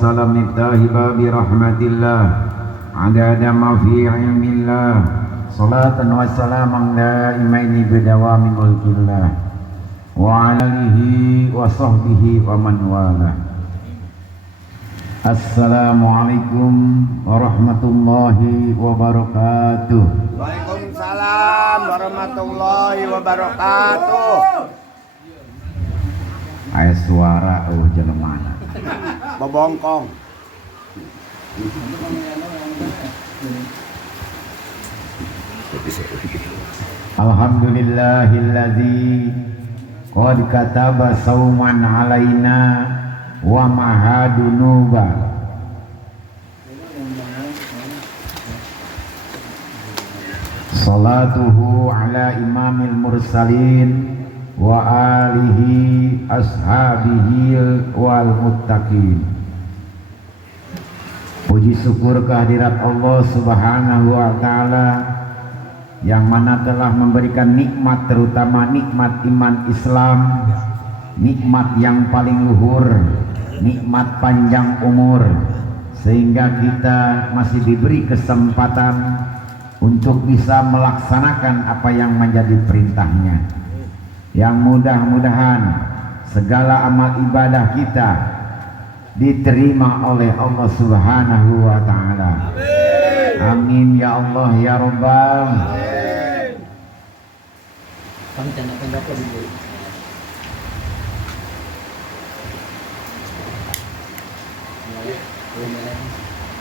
وصل مفتاح باب رحمة الله عدد ما في علم الله صلاة وسلاما دائمين بدوام ملك الله وعلى آله وصحبه ومن والاه. Assalamualaikum warahmatullahi wabarakatuh. Waalaikumsalam warahmatullahi wabarakatuh. Aya suara jelemana. Bobongkong. Alhamdulillahilladzi qad kataba sauman alaina wa mahadunuba. Salatuhu ala imamil mursalin wa alihi ashabihi wal muttaqin. Puji syukur kehadirat Allah Subhanahu wa taala yang mana telah memberikan nikmat, terutama nikmat iman Islam, nikmat yang paling luhur, nikmat panjang umur, sehingga kita masih diberi kesempatan untuk bisa melaksanakan apa yang menjadi perintahnya. Yang mudah-mudahan segala amal ibadah kita diterima oleh Allah Subhanahu wa taala. Amin ya Allah ya Rabbal.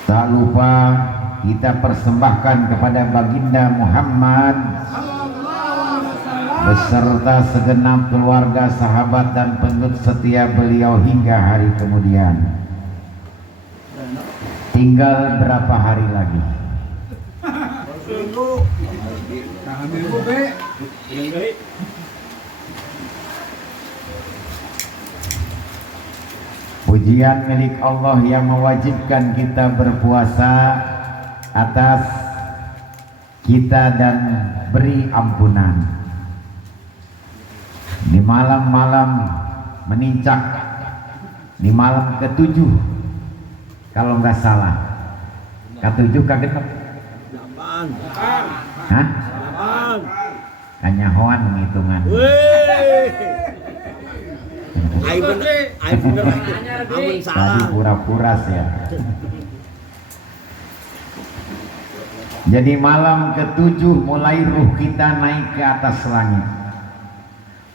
Tak lupa kita persembahkan kepada baginda Muhammad beserta segenap keluarga, sahabat dan pengikut setia beliau hingga hari kemudian. Tinggal berapa hari lagi? Pujian milik Allah yang mewajibkan kita berpuasa atas kita dan beri ampunan. Di malam-malam menincak, di malam ke-7 kalau nggak salah, ke-7 kagenep. Hah? Kanyahoan menghitungan. Tadi pura-pura ya. Jadi malam ke-7 mulai ruh kita naik ke atas langit.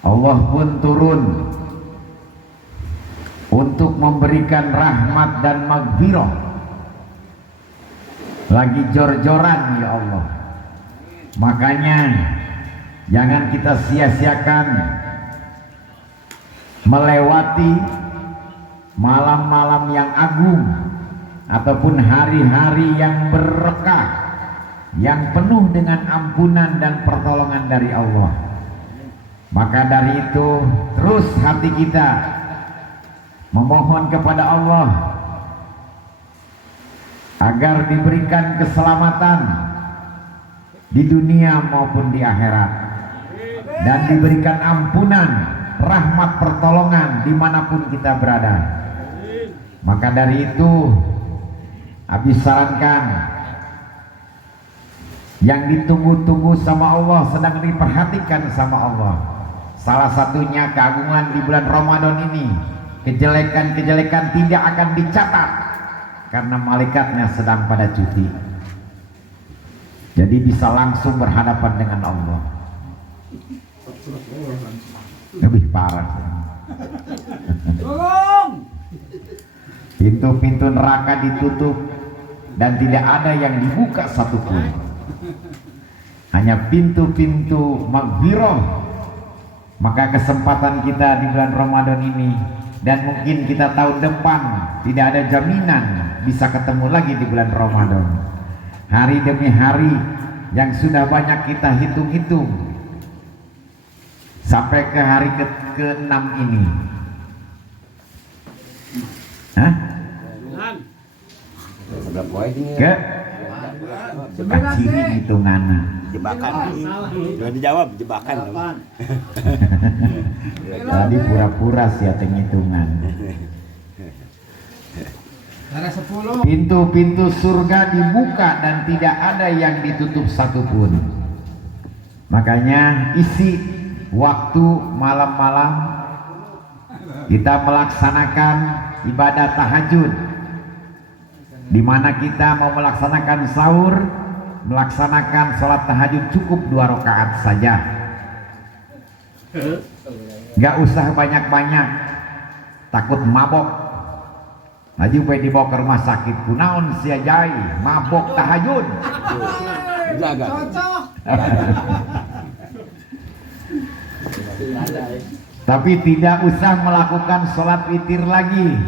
Allah pun turun untuk memberikan rahmat dan maghfirah. Lagi jor-joran ya Allah. Makanya jangan kita sia-siakan melewati malam-malam yang agung ataupun hari-hari yang berkah, yang penuh dengan ampunan dan pertolongan dari Allah. Maka dari itu terus hati kita memohon kepada Allah agar diberikan keselamatan di dunia maupun di akhirat, dan diberikan ampunan, rahmat, pertolongan dimanapun kita berada. Maka dari itu habis sarankan yang ditunggu-tunggu sama Allah, sedang diperhatikan sama Allah. Salah satunya keagungan di bulan Ramadan ini, kejelekan-kejelekan tidak akan dicatat karena malaikatnya sedang pada cuti. Jadi bisa langsung berhadapan dengan Allah. Lebih parah. Pintu-pintu neraka ditutup dan tidak ada yang dibuka satupun. Hanya pintu-pintu maghfirah. Maka kesempatan kita di bulan Ramadan ini, dan mungkin kita tahun depan tidak ada jaminan bisa ketemu lagi di bulan Ramadan. Hari demi hari yang sudah banyak kita hitung-hitung sampai ke hari ke-6 ini. Hah? Ke ciri hitungannya. Jebakan. Sudah dijawab jebakan. Tadi pura-pura sih hitungan. Pintu-pintu surga dibuka dan tidak ada yang ditutup satupun. Makanya isi waktu malam-malam kita melaksanakan ibadah tahajud, di mana kita mau melaksanakan sahur, melaksanakan sholat tahajud cukup 2 rakaat saja. Gak usah banyak-banyak, takut mabok. Lagi pengen dibawa ke rumah sakit, kunaon sia jai mabok tahajud. Jaga. Tapi tidak usah melakukan sholat witir lagi.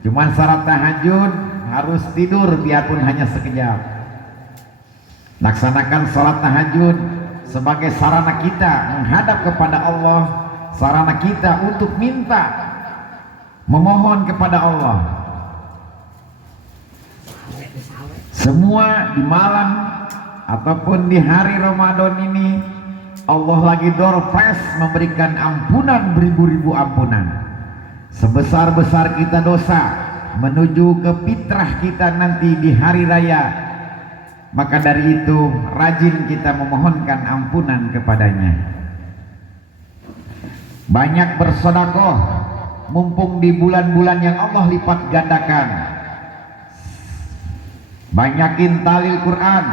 Cuman syarat tahajud harus tidur biarpun hanya sekejap. Laksanakan sholat tahajud sebagai sarana kita menghadap kepada Allah, sarana kita untuk minta, memohon kepada Allah. Semua di malam ataupun di hari Ramadan ini Allah lagi doorpress memberikan ampunan beribu-ribu ampunan. Sebesar-besar kita dosa menuju ke fitrah kita nanti di hari raya, maka dari itu rajin kita memohonkan ampunan kepadanya. Banyak bersedekah mumpung di bulan-bulan yang Allah lipat gandakan. Banyakin talil Quran,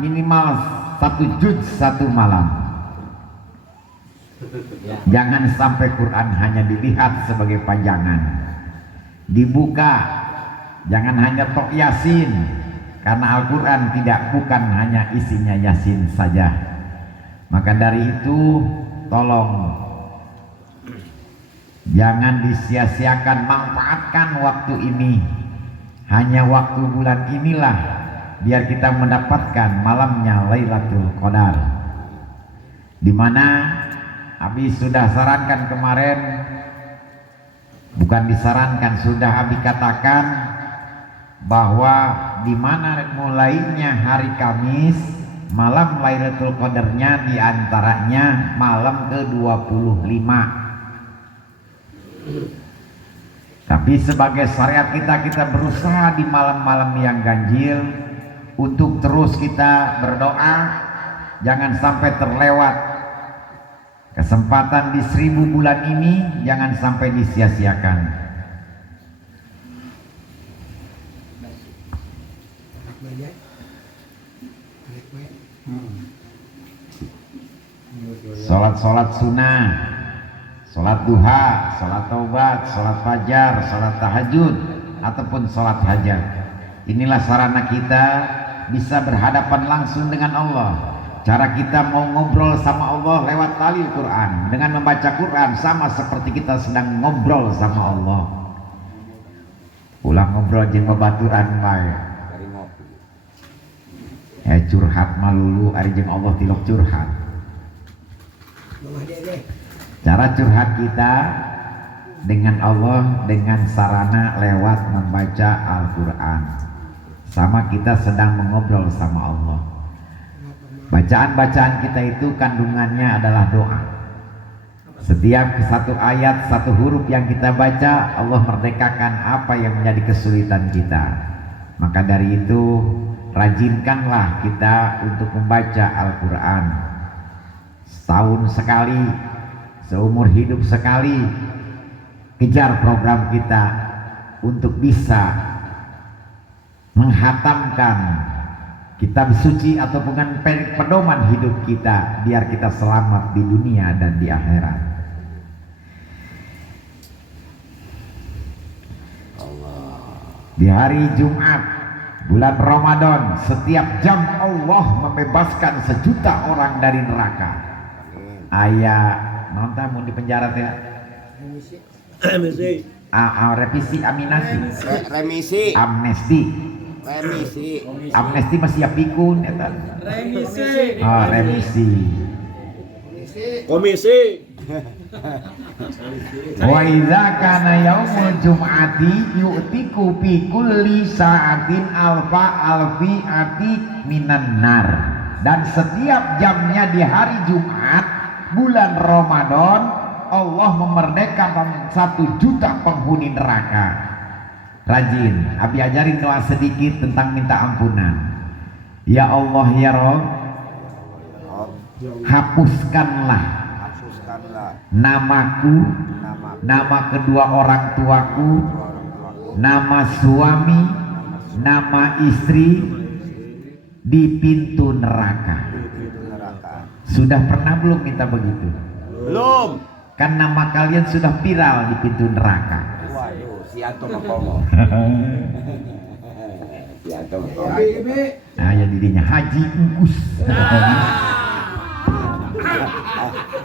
minimal 1 juz 1 malam. Jangan sampai Quran hanya dilihat sebagai pajangan, dibuka. Jangan hanya tok yasin, karena Al-Quran bukan hanya isinya yasin saja. Maka dari itu tolong jangan disia-siakan, manfaatkan waktu ini. Hanya waktu bulan inilah biar kita mendapatkan malamnya Lailatul Qadar, di mana Abi sudah sarankan kemarin, bukan disarankan, sudah Abi katakan bahwa di mana mulainya hari Kamis, malam Lailatul Qadarnya diantaranya malam ke-25. Tapi sebagai syariat kita berusaha di malam-malam yang ganjil untuk terus kita berdoa, jangan sampai terlewat kesempatan di 1000 bulan ini, jangan sampai disia-siakan. Sholat sunnah, sholat duha, sholat taubat, sholat fajar, sholat tahajud, ataupun sholat hajat. Inilah sarana kita bisa berhadapan langsung dengan Allah. Cara kita mau ngobrol sama Allah lewat talil Quran, dengan membaca Quran, sama seperti kita sedang ngobrol sama Allah. Ulang ngobrol jeung babaturan bae. Curhat malulu ari jeung Allah tilok curhat. Cara curhat kita dengan Allah dengan sarana lewat membaca Al-Quran, sama kita sedang mengobrol sama Allah. Bacaan-bacaan kita itu kandungannya adalah doa. Setiap satu ayat, satu huruf yang kita baca, Allah merdekakan apa yang menjadi kesulitan kita. Maka dari itu rajinkanlah kita untuk membaca Al-Quran. Setahun sekali, seumur hidup sekali, kejar program kita untuk bisa menghatamkan kitab suci ataupun pedoman hidup kita, biar kita selamat di dunia dan di akhirat. Di hari Jumat bulan Ramadan, setiap jam Allah membebaskan 1 juta orang dari neraka. Ayah nonton mau di penjara teh. Revisi aminasi. Remisi. Amnesti. Amnesti masih siap pikun eta. Remisi. Remisi. Komisi. Wa idza kana yaumul jum'ati yu'tiku fi kulli sa'atin alfi ati minan nar. Dan setiap jamnya di hari Jumat bulan Ramadan, Allah memerdekakan 1 juta penghuni neraka. Rajin. Abi ajarin doa sedikit tentang minta ampunan. Ya Allah ya Rob, hapuskanlah hapuskanlah namaku, nama nama kedua orang tuaku, orang tuaku, nama suami, nama istri di pintu neraka. pintu neraka. Sudah pernah belum minta begitu? Belum. Kan nama kalian sudah viral di pintu neraka. Waduh, si Anto Makomo. Si Anto Makomo. Nah, ya dirinya Haji Ungkus.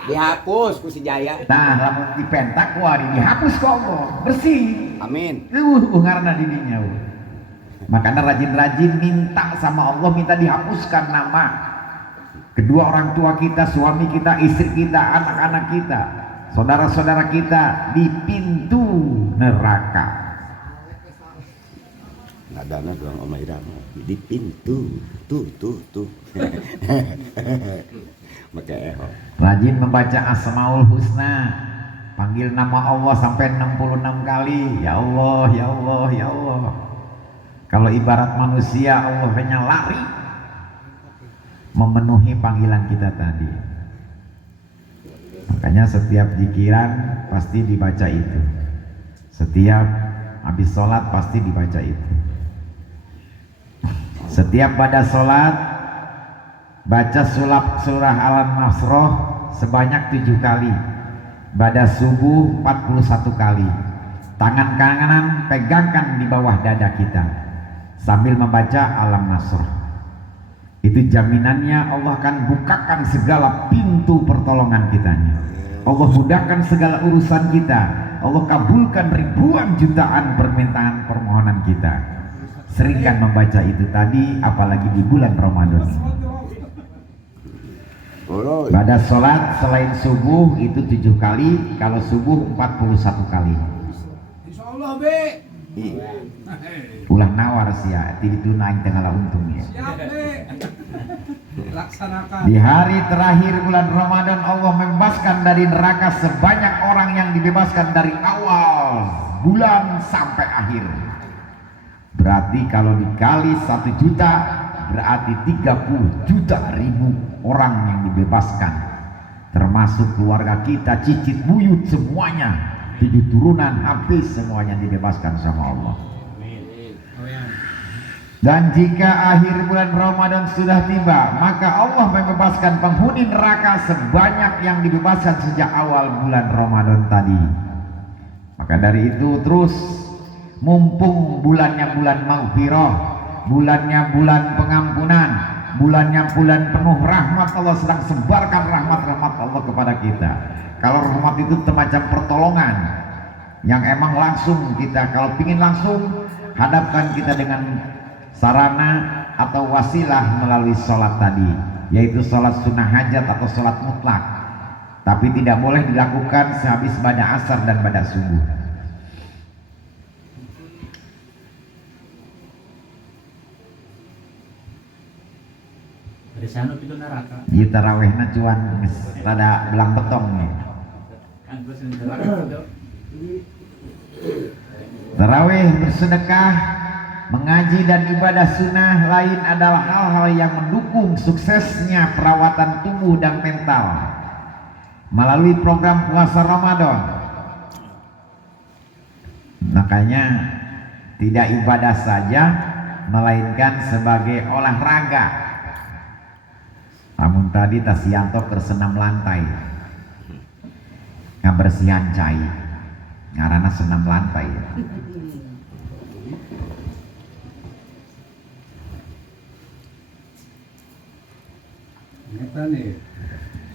Dihapus ku si Jaya. Nah, lamun dipentak wah dihapus kok bersih. Amin. Karena dirinya. Makanya rajin-rajin minta sama Allah, minta dihapuskan nama kedua orang tua kita, suami kita, istri kita, anak-anak kita, saudara-saudara kita di pintu neraka. Nadana doang Om Irama di pintu tuh. Maka Rajin membaca Asmaul Husna, panggil nama Allah sampai 66 kali. Ya Allah, ya Allah, ya Allah. Kalau ibarat manusia, Allah hanya lari memenuhi panggilan kita tadi. Makanya setiap zikiran pasti dibaca itu. Setiap habis sholat pasti dibaca itu. Setiap pada sholat baca surah Al-Nasroh sebanyak 7 kali. Pada subuh 41 kali. Tangan kanan pegangkan di bawah dada kita sambil membaca Al-Nasroh. Itu jaminannya Allah akan bukakan segala pintu pertolongan kitanya. Allah mudahkan segala urusan kita. Allah kabulkan ribuan jutaan permintaan permohonan kita. Seringkan membaca itu tadi, apalagi di bulan Ramadan ini. Pada sholat selain subuh itu 7 kali, kalau subuh 41 kali. Insyaallah be. Ulah nawar sih ya, itu naik tengah untung ya. Siap be. Laksanakan. Di hari terakhir bulan Ramadan Allah membebaskan dari neraka sebanyak orang yang dibebaskan dari awal bulan sampai akhir. Berarti kalau dikali 1 juta berarti 30 juta ribu orang yang dibebaskan, termasuk keluarga kita, cicit buyut semuanya, 7 turunan habis semuanya dibebaskan sama Allah. Dan jika akhir bulan Ramadan sudah tiba, maka Allah membebaskan penghuni neraka sebanyak yang dibebaskan sejak awal bulan Ramadan tadi. Maka dari itu terus, mumpung bulannya bulan maghfirah, bulannya bulan pengampunan, bulannya bulan penuh rahmat, Allah sedang sebarkan rahmat-rahmat Allah kepada kita. Kalau rahmat itu semacam pertolongan yang emang langsung kita, kalau pingin langsung, hadapkan kita dengan sarana atau wasilah melalui sholat tadi, yaitu sholat sunnah hajat atau sholat mutlak. Tapi tidak boleh dilakukan sehabis pada asar dan pada subuh. Dari sana itu neraka. Di tarawehna cuan rada belang betong nih. Kan gue sering neraka. Taraweh bersedekah, mengaji dan ibadah sunnah lain adalah hal-hal yang mendukung suksesnya perawatan tubuh dan mental melalui program puasa Ramadan. Makanya tidak ibadah saja, melainkan sebagai olahraga. Namun tadi Tasianto tersenam lantai, ngabersihan cai, ngarana senam lantai. Kita nih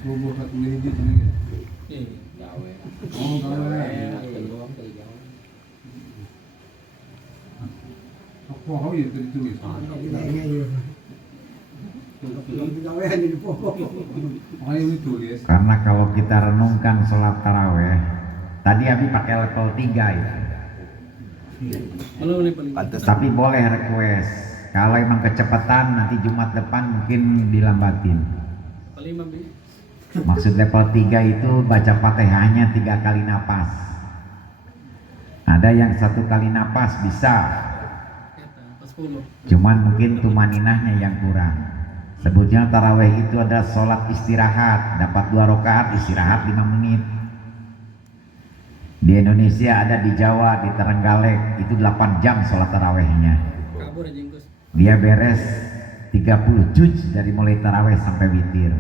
subuh 1 hijit nih. Oh, gawe. Apa hal itu ditulis? Ayo ditulis. Karena kalau kita renungkan sholat taraweh, tadi Abi pakai level 3 ya. Tapi boleh request, kalau emang kecepatan nanti Jumat depan mungkin dilambatin. Maksud level 3 itu baca Fatihahnya 3 kali napas. Ada yang 1 kali napas bisa, Pas 10. cuman mungkin tumaninahnya yang kurang. Sebutnya tarawih itu adalah sholat istirahat, dapat 2 rakaat, istirahat 5 menit. Di Indonesia ada, di Jawa, di Trenggalek itu 8 jam sholat tarawihnya. Kabur aja Gus. Dia beres 30 juz dari mulai tarawih sampai witir.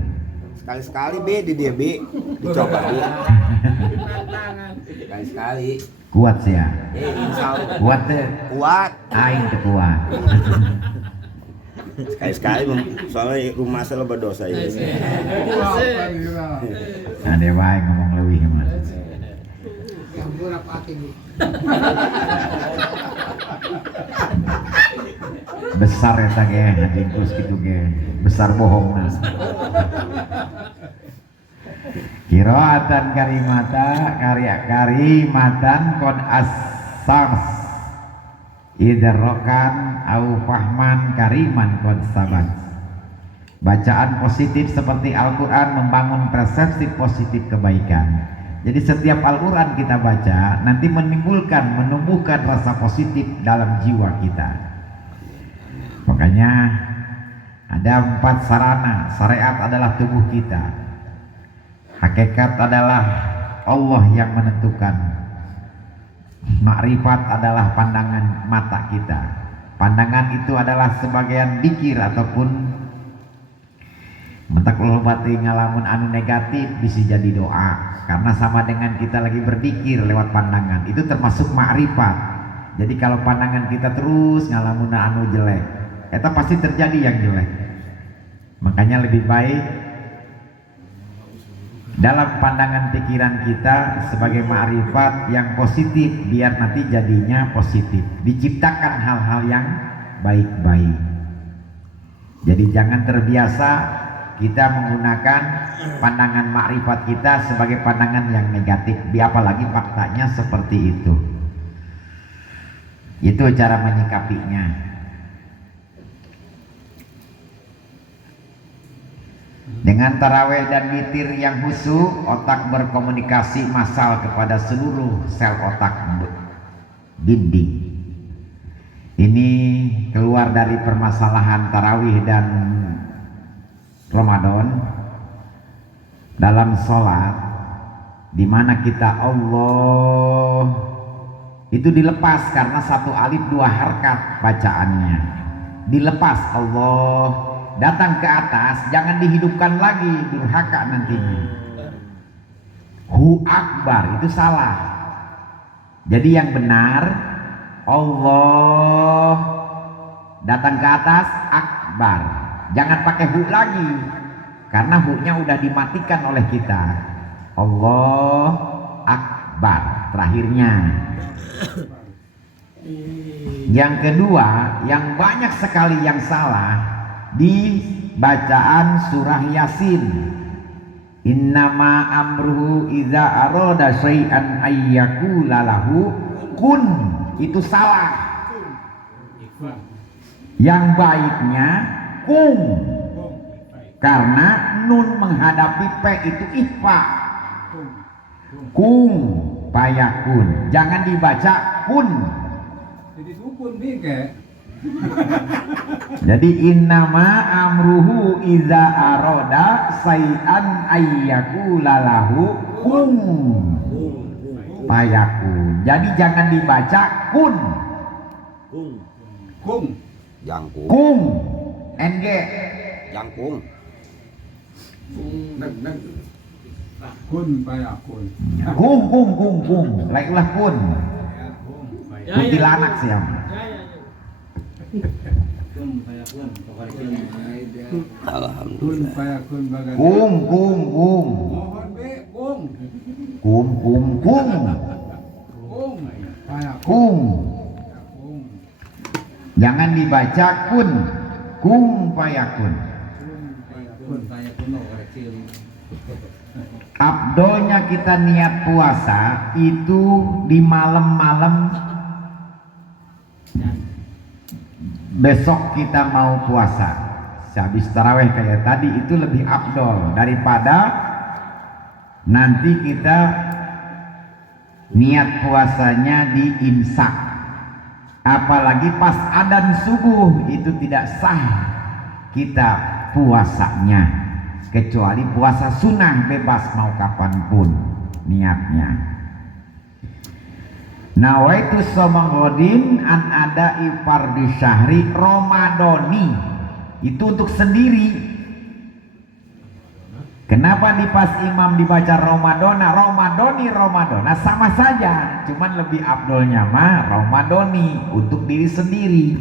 Sekali-sekali B di dia B. Dicoba B. Tantangan. Sekali-sekali. Kuat sih ya. Insya Allah. Kuat tuh. Kuat. Aing teu kuat. Sekali-sekali soalnya rumah saya loba dosa ya. Wah, Panira. Ada wae ngomong leuwih mah. Yang murah pakai Bu. Besar eta ge anjing terus kitu ge. Besar bohongna. Qiraatan karimata karya karimatan qad as-sams idrokan au fahman kariman qad sabat. Bacaan positif seperti Al-Quran membangun persepsi positif kebaikan. Jadi setiap Al-Quran kita baca nanti menimbulkan, menumbuhkan rasa positif dalam jiwa kita. Makanya ada 4 sarana. Syariat adalah tubuh kita, hakikat adalah Allah yang menentukan, makrifat adalah pandangan mata kita. Pandangan itu adalah sebagian dikir ataupun mentak lobati ngalamun anu negatif bisa jadi doa, karena sama dengan kita lagi berdikir lewat pandangan, itu termasuk makrifat. Jadi kalau pandangan kita terus ngalamun anu jelek, itu pasti terjadi yang jelek. Makanya lebih baik dalam pandangan pikiran kita sebagai makrifat yang positif, biar nanti jadinya positif, diciptakan hal-hal yang baik-baik. Jadi jangan terbiasa kita menggunakan pandangan makrifat kita sebagai pandangan yang negatif, apalagi faktanya seperti itu. Itu cara menyikapinya. Dengan tarawih dan witir yang khusyuk, otak berkomunikasi massal kepada seluruh sel otak dinding. Ini keluar dari permasalahan tarawih dan Ramadan dalam sholat, di mana kita Allah itu dilepas karena 1 alif 2 harkat bacaannya, dilepas Allah, datang ke atas, jangan dihidupkan lagi, durhaka nantinya. Hu akbar itu salah. Jadi yang benar Allah datang ke atas, akbar. Jangan pakai hu lagi, karena hu-nya udah dimatikan oleh kita. Allah akbar terakhirnya. Yang kedua, yang banyak sekali yang salah di bacaan surah Yasin. Innama amruhu idza arada syai'an ayyakula lahu kun. Itu salah. Yang baiknya kum, karena nun menghadapi p itu ikhfa. Kum payakun, jangan dibaca kun. Jadi sukun nih kayak. Jadi innama amruhu iza aroda say'an ayyakula lahu kum payakun. Jadi jangan dibaca kun. Kung. Jangkung. Kum ng Jangkung. Kun payakun. kum laiklah kun. Kuntilanak sih ya. Alhamdulillah. Kun payakun bagan. Kum Mohon be kung. kum Kung payakun. kum. Kung. Jangan dibaca kun. Kum payakun. Kun payakun no kecil. Abdolnya kita niat puasa itu di malam-malam besok kita mau puasa, sehabis tarawih kayak tadi, itu lebih abdol daripada nanti kita niat puasanya diimsak. Apalagi pas adzan subuh itu tidak sah kita puasanya, kecuali puasa sunnah bebas mau kapanpun niatnya. Nawaitu somangodin an adai fardhi syahri Ramadhani, itu untuk sendiri. Kenapa di pas imam dibaca Ramadhana, Ramadhana sama saja, cuman lebih afdolnya mah Ramadhani untuk diri sendiri.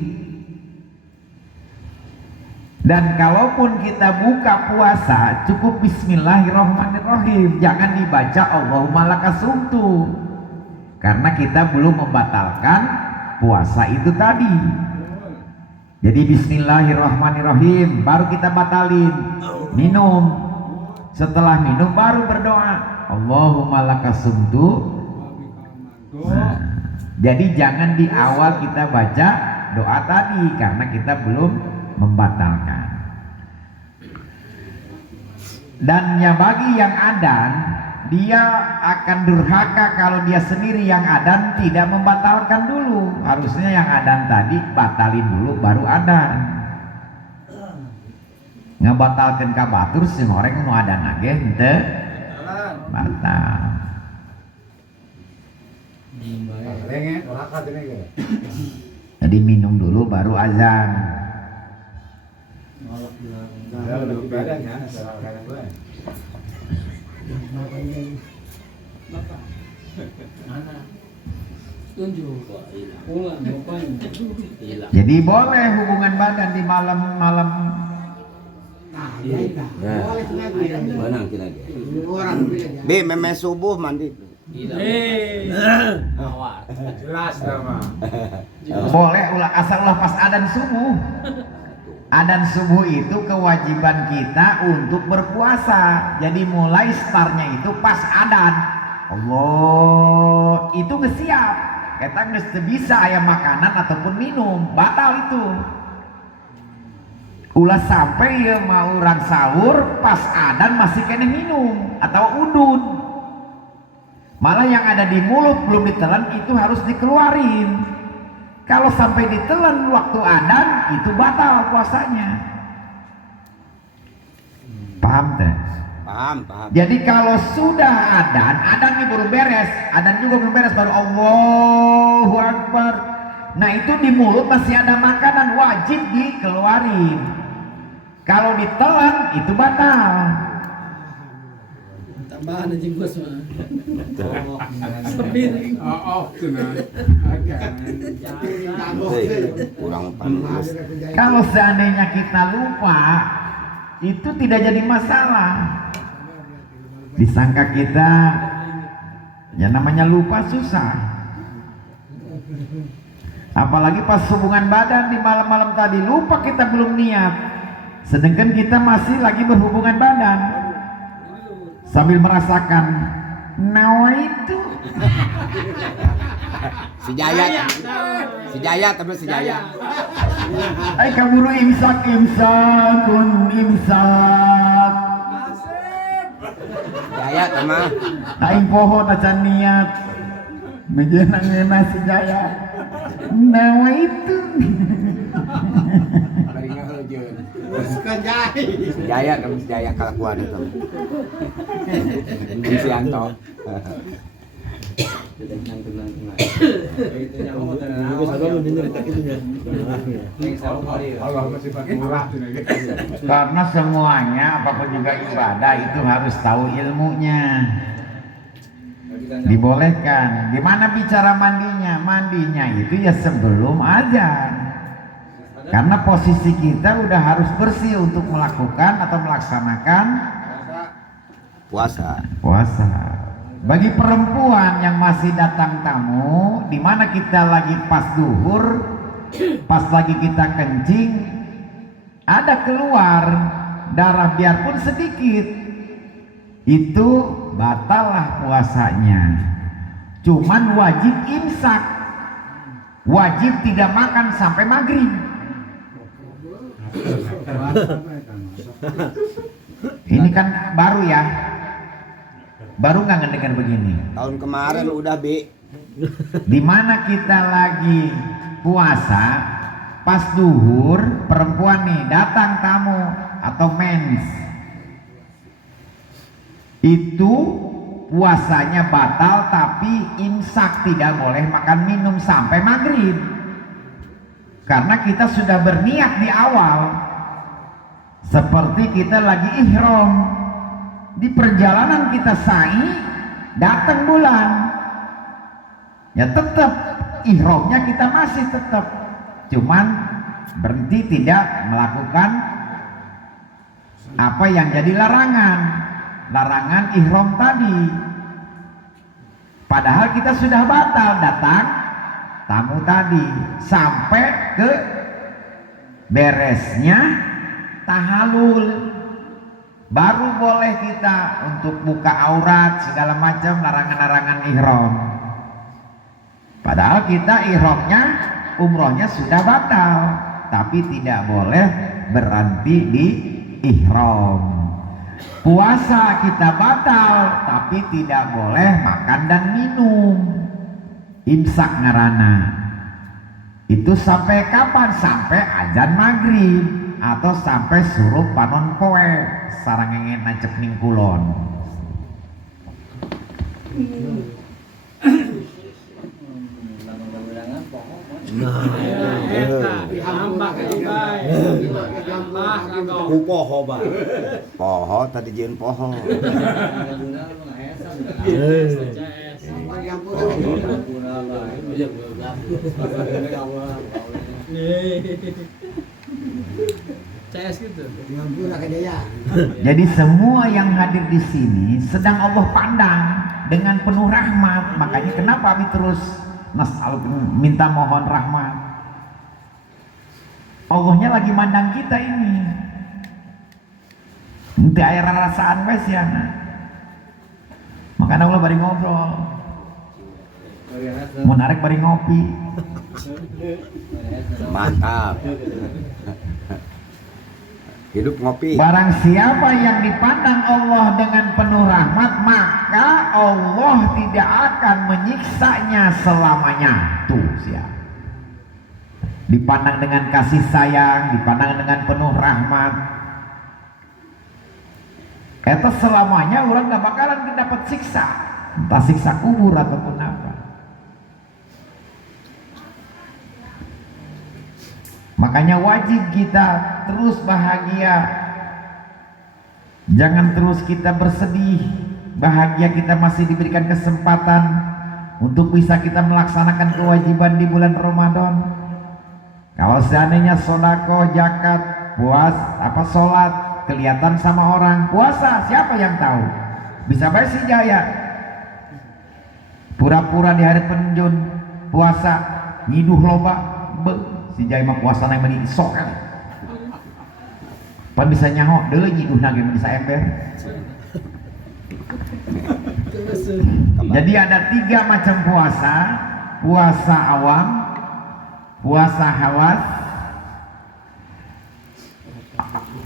Dan kalaupun kita buka puasa cukup Bismillahirrahmanirrahim, jangan dibaca Allahumma lakasumtu, karena kita belum membatalkan puasa itu tadi. Jadi Bismillahirrahmanirrahim baru kita batalin, minum. Setelah minum baru berdoa Allahumma lakasumtu. Nah, jadi jangan di awal kita baca doa tadi karena kita belum membatalkan. Dan ya bagi yang adan, dia akan durhaka kalau dia sendiri yang adan tidak membatalkan dulu. Harusnya yang adan tadi batalin dulu baru adan. Ngebatalkan kabatur si orang nu adan lagi ente batal. Jadi minum dulu baru azan. Jadi boleh hubungan badan di malam-malam. Benang kita lagi. Be meme subuh mandi. Jelas nama. Boleh ulah asal ulah pas adzan subuh. Adzan subuh itu kewajiban kita untuk berpuasa. Jadi mulai startnya itu pas adzan. Allah itu nggak siap. Kita nggak bisa ayam makanan ataupun minum, batal itu. Ulah sampai ya mau orang sahur pas adzan masih kena minum atau udun. Malah yang ada di mulut belum ditelan itu harus dikeluarin. Kalau sampai ditelan waktu adzan itu batal puasanya. Paham teh? Paham. Jadi kalau sudah adzan ini baru beres, adzan juga belum beres baru Allahu Akbar. Nah itu di mulut masih ada makanan, wajib dikeluarin. Kalau ditelan itu batal. Tambahan aja bos mah. Sepiring. Kurang panas. Kalau seandainya kita lupa, itu tidak jadi masalah. Disangka kita, ya namanya lupa susah. Apalagi pas hubungan badan di malam-malam tadi, lupa kita belum niat. Sedangkan kita masih lagi berhubungan badan sambil merasakan nawaitu. Si Jaya terus si Jaya. Ay kaburu imsak. Jaya teman. Aing poho acan niat. Ngena si Jaya. Nawaitu. Si Jaya terus si Jaya kelakuan itu. Si Anto. Karena semuanya apapun juga ibadah itu harus tahu ilmunya. Dibolehkan. Gimana bicara mandinya? Mandinya itu ya sebelum azan. Karena posisi kita udah harus bersih untuk melakukan atau melaksanakan Puasa. Bagi perempuan yang masih datang tamu, di mana kita lagi pas duhur, pas lagi kita kencing, ada keluar darah biarpun sedikit, itu batallah puasanya. Cuman wajib imsak, wajib tidak makan sampai maghrib. Ini kan baru ya. Baru nggak ngedengar begini. Tahun kemarin udah Bi. Di mana kita lagi puasa, pas duhur perempuan nih datang tamu atau mens, itu puasanya batal tapi imsak, tidak boleh makan minum sampai maghrib. Karena kita sudah berniat di awal, seperti kita lagi ihram. Di perjalanan kita sa'i, datang bulan, ya tetap ihramnya kita masih tetap, cuman berhenti tidak melakukan apa yang jadi larangan ihram tadi. Padahal kita sudah batal datang tamu tadi sampai ke beresnya tahalul, baru boleh kita untuk buka aurat segala macam larangan-larangan ihram. Padahal kita ihramnya, umrohnya sudah batal, tapi tidak boleh berhenti di ihram. Puasa kita batal, tapi tidak boleh makan dan minum. Imsak ngarana. Itu sampai kapan? Sampai azan maghrib atau sampai suruh panon poe sarang ngengen nancep ning kulon. Ku poho ba. Poho tadi jeung poho. CS gitu. Jadi semua yang hadir di sini sedang Allah pandang dengan penuh rahmat. Makanya kenapa Abi terus minta mohon rahmat. Allahnya lagi mandang kita ini. Nanti air rasaan wes ya. Makanya Allah bari ngobrol. Mau narik bari ngopi. Mantap. Hidup ngopi. Barang siapa yang dipandang Allah dengan penuh rahmat, maka Allah tidak akan menyiksanya selamanya. Tuh siapa? Dipandang dengan kasih sayang, dipandang dengan penuh rahmat. Eta selamanya orang gak bakalan dapat siksa, entah siksa kubur ataupun apa. Makanya wajib kita terus bahagia. Jangan terus kita bersedih. Bahagia kita masih diberikan kesempatan untuk bisa kita melaksanakan kewajiban di bulan Ramadan. Kalau seandainya sodako, zakat, sholat kelihatan sama orang, puasa siapa yang tahu? Bisa baik si Jaya pura-pura di hari penjun puasa nyiduh loba si Jaya mah puasa nang meni sok kan. Pan bisa nyaho deui nyiduh nang bisa ember. Jadi ada 3 macam puasa. Puasa awam, puasa hawas,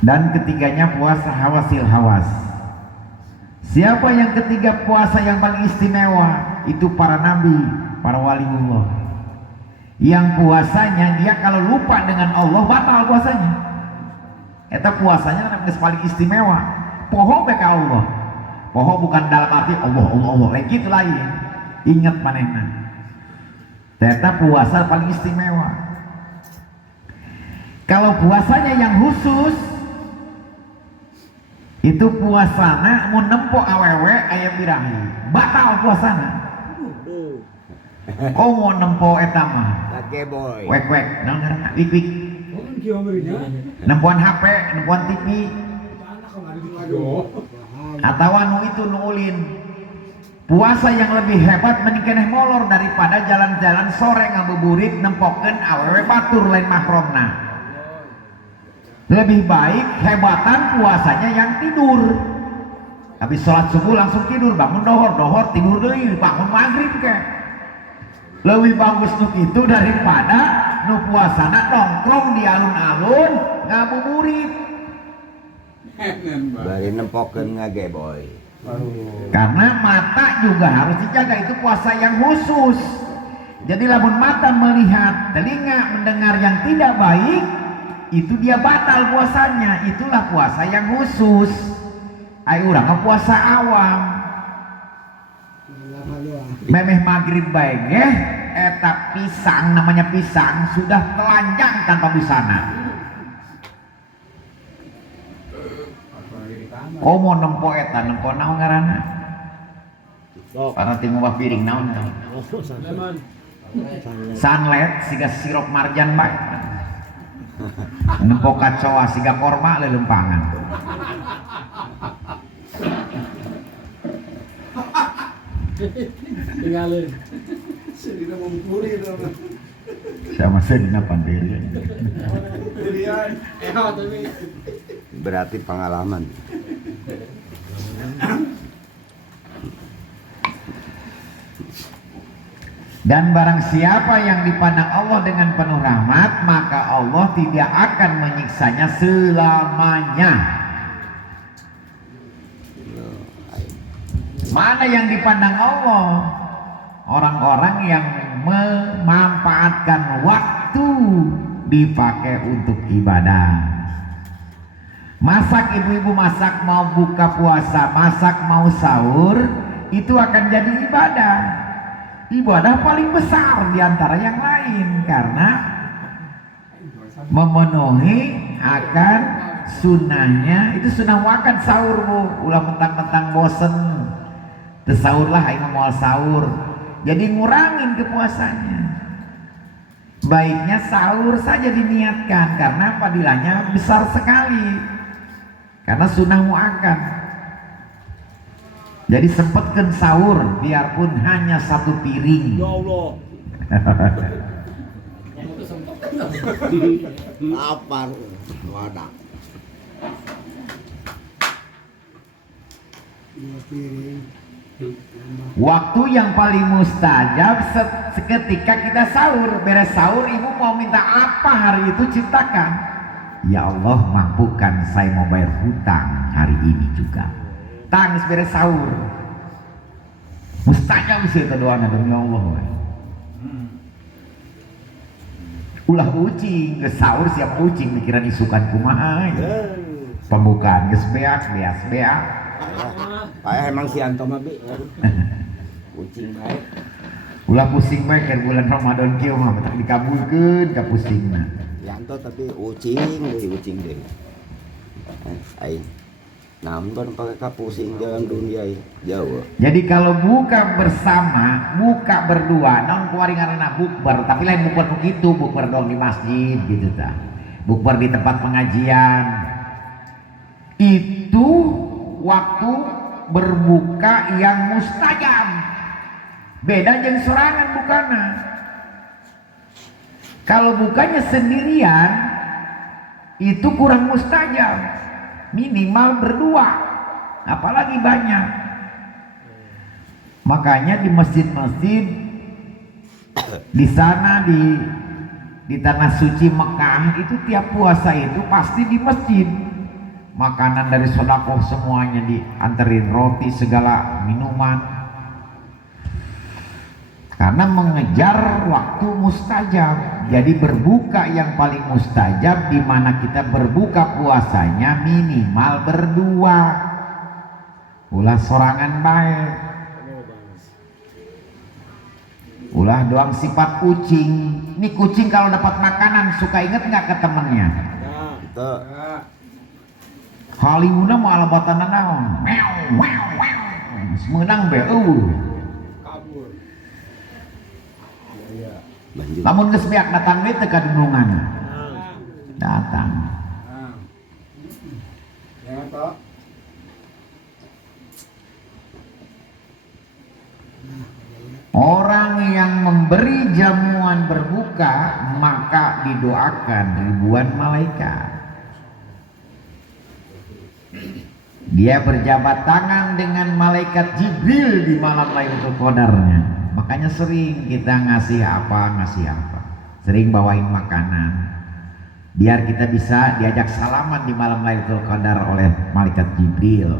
dan ketiganya puasa hawasil hawas. Siapa yang ketiga puasa yang paling istimewa? Itu para nabi, para waliullah. Yang puasanya dia kalau lupa dengan Allah batal puasanya. Eta puasanya namanya paling istimewa. Poho beka Allah. Poho bukan dalam arti Allah lain gitu lain. Ingat manehna. Eta puasa paling istimewa. Kalau puasanya yang khusus, itu puasana mau nempo awewe aya birahi, batal puasana. Oh mau nempo eta mah Lage boy. wek naon ngaranna wik nempoan HP, nempoan TV, atau nu itu nu ulin. Puasa yang lebih hebat mending molor daripada jalan-jalan sore ngabuburit nempokeun awewe batur lain mahromna. Lebih baik hebatan puasanya yang tidur. Habis sholat subuh langsung tidur, bangun dohor tidur deui, bangun maghrib ke. Lebih bagus nu itu daripada nu puasana nongkrong di alun-alun ngabuburit. Bari nempokeun ngage boy. Karena mata juga harus dijaga, itu puasa yang khusus. Jadi lamun mata melihat, telinga mendengar yang tidak baik, itu dia batal puasanya. Itulah puasa yang khusus. Ayo urang puasa awam. Memeh maghrib baik eta pisang, namanya pisang sudah telanjang tanpa busana. Komo nempo eta, nempo naon ngaranna? Para timu piring naon? Lemon. Sunlight siga sirup marjan bae. Nempo kacoa siga korma lelempangan. Tinggalin. Sama sedina pandiri. Tapi Berarti pengalaman. Dan barang siapa yang dipandang Allah dengan penuh rahmat, maka Allah tidak akan menyiksanya selamanya. Mana yang dipandang Allah? Orang-orang yang memanfaatkan waktu dipakai untuk ibadah. Masak, ibu-ibu masak mau buka puasa, masak mau sahur, itu akan jadi ibadah. Ibadah paling besar diantara yang lain, karena memenuhi akan sunnahnya. Itu sunnah makan sahur, bu. Ulah mentang-mentang bosen sahur lah, aing mau sahur, jadi ngurangin kepuasannya. Baiknya sahur saja diniatkan, karena fadilahnya besar sekali, karena sunnah muakkad. Jadi sempatkan sahur biarpun hanya 1 piring. ya Allah. Lapar wadah. Waktu yang paling mustajab seketika kita sahur. Beres sahur, ibu mau minta apa hari itu ciptakan. Ya Allah, mampukan saya mau bayar hutang hari ini juga. Tangis beres sahur. Mustajab sih itu doanya demi Allah. Ulah ucing ke sahur, siapa ucing mikiran isukan kumaha. Pembukaan geus beak, beas beak. Kayak emang si Anto mah bi. Kucing baik. Ulah pusing bae ke bulan Ramadan kieu mah tak dikabulkeun ka pusingna. Si Anto tapi ucing deh. Aing nambah pakai kapusing jalan dunia jauh. Jadi kalau buka bersama, buka berdua, non kuaringanna bukber, tapi lain bukber begitu, bukber dong di masjid gitu ta. Bukber di tempat pengajian. Itu waktu berbuka yang mustajab. Beda jeung sorangan bukana. Kalau bukanya sendirian itu kurang mustajab. Minimal berdua, apalagi banyak. Makanya di masjid-masjid di sana di tanah suci Mekah itu tiap puasa itu pasti di masjid. Makanan dari sedekah semuanya dianterin, roti segala minuman. Karena mengejar waktu mustajab. Jadi berbuka yang paling mustajab, di mana kita berbuka puasanya minimal berdua. Ulah sorangan baik. Ulah doang sifat kucing. Ini kucing kalau dapat makanan suka inget nggak ke temennya? Itu Hollywoodnya mau alabatan naon? Meow, meow, meow. Menang be, Kabur. banjir. Lamun geus beak datang we teu kadunungan. Datang. Ya toh. Orang yang memberi jamuan berbuka maka didoakan ribuan malaikat. Dia berjabat tangan dengan malaikat Jibril di malam Lailatul Qadarnya. Makanya sering kita ngasih apa. Sering bawain makanan. Biar kita bisa diajak salaman di malam Lailatul Qadar oleh malaikat Jibril.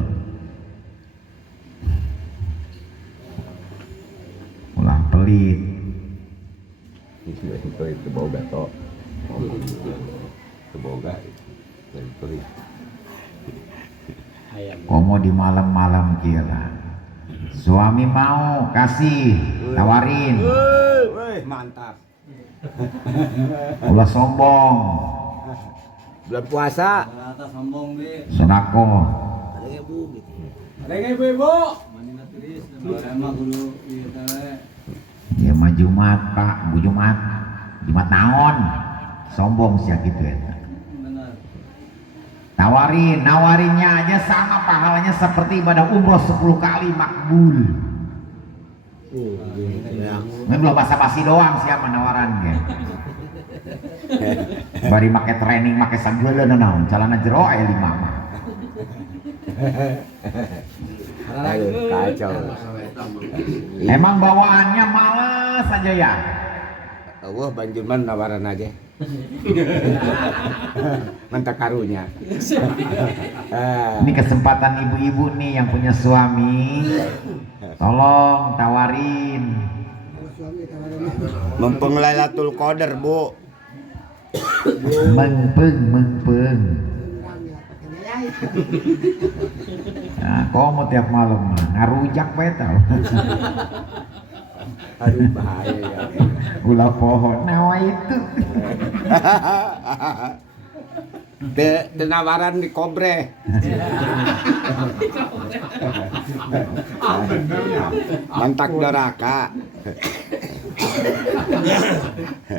kulit. Itu boga toh. Itu boga. Kulit. Komo di malam-malam kira. Suami mau kasih, tawarin. Mantap. Ulah sombong. Bulan puasa. Sedako. Ada ya bu gitu. Ada nggak ibu-ibu? Ya mah Jumat Pak, Bu Jumat. Jumat naon. Sombong sih gitu ya. Nawarinnya aja sama pahalanya seperti ibadah umroh 10 kali makbul. Ini belum basa-basi doang siapa nawaran ge. Bari make training make sanggeuleun naon, calana jero aya 5 mah. Kacau. Emang bawaannya males aja ya. Wah banjur man nawaran aja. Mantap karunya. Ini kesempatan ibu-ibu nih yang punya suami. Tolong tawarin. Mumpung Lailatul Qadar, Bu. Mengpeng. Nah, komo tiap malam mah ngarujak bae tau. Aduh bahaya ya. Ulah pohon nawa itu. Tenawaran di kobre. Mantak doraka.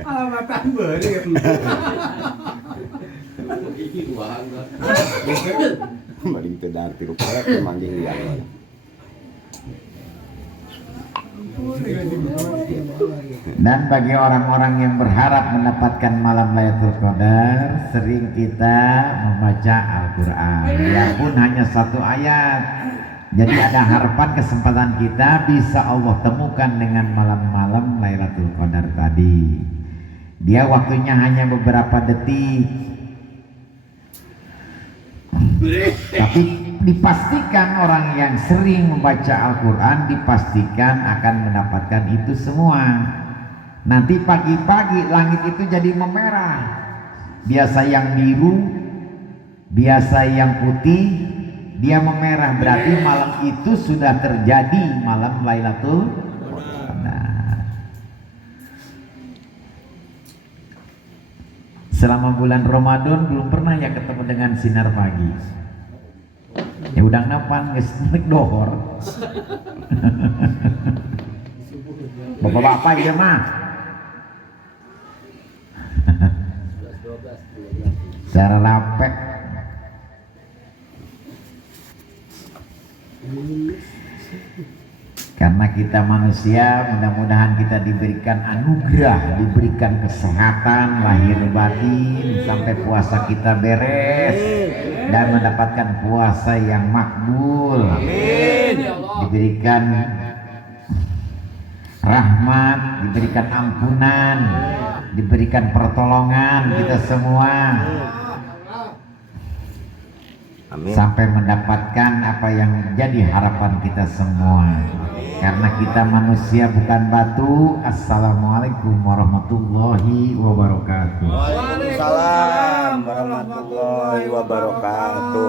Alamatan beureum. Maling teu darti rupana manggih liang. Dan bagi orang-orang yang berharap mendapatkan malam Lailatul Qadar, sering kita membaca Al-Quran. Ya pun hanya 1 ayat. Jadi ada harapan kesempatan kita bisa Allah temukan dengan malam-malam Lailatul Qadar tadi. Dia waktunya hanya beberapa detik. Tapi dipastikan orang yang sering membaca Al-Quran dipastikan akan mendapatkan itu semua. Nanti pagi-pagi langit itu jadi memerah. Biasa yang biru, biasa yang putih, dia memerah, berarti malam itu sudah terjadi malam Lailatul Qadar. Selama bulan Ramadan belum pernah ya ketemu dengan sinar pagi. Ya udah napan geus nek dohor. Bapak-bapak ieu mah. Cara rapek. Karena kita manusia, mudah-mudahan kita diberikan anugerah, diberikan kesehatan lahir batin sampai puasa kita beres dan mendapatkan puasa yang makbul. Diberikan rahmat, diberikan ampunan, diberikan pertolongan kita semua. Amin. Sampai mendapatkan apa yang jadi harapan kita semua. Karena kita manusia bukan batu. Assalamualaikum warahmatullahi wabarakatuh. Waalaikumsalam warahmatullahi wabarakatuh.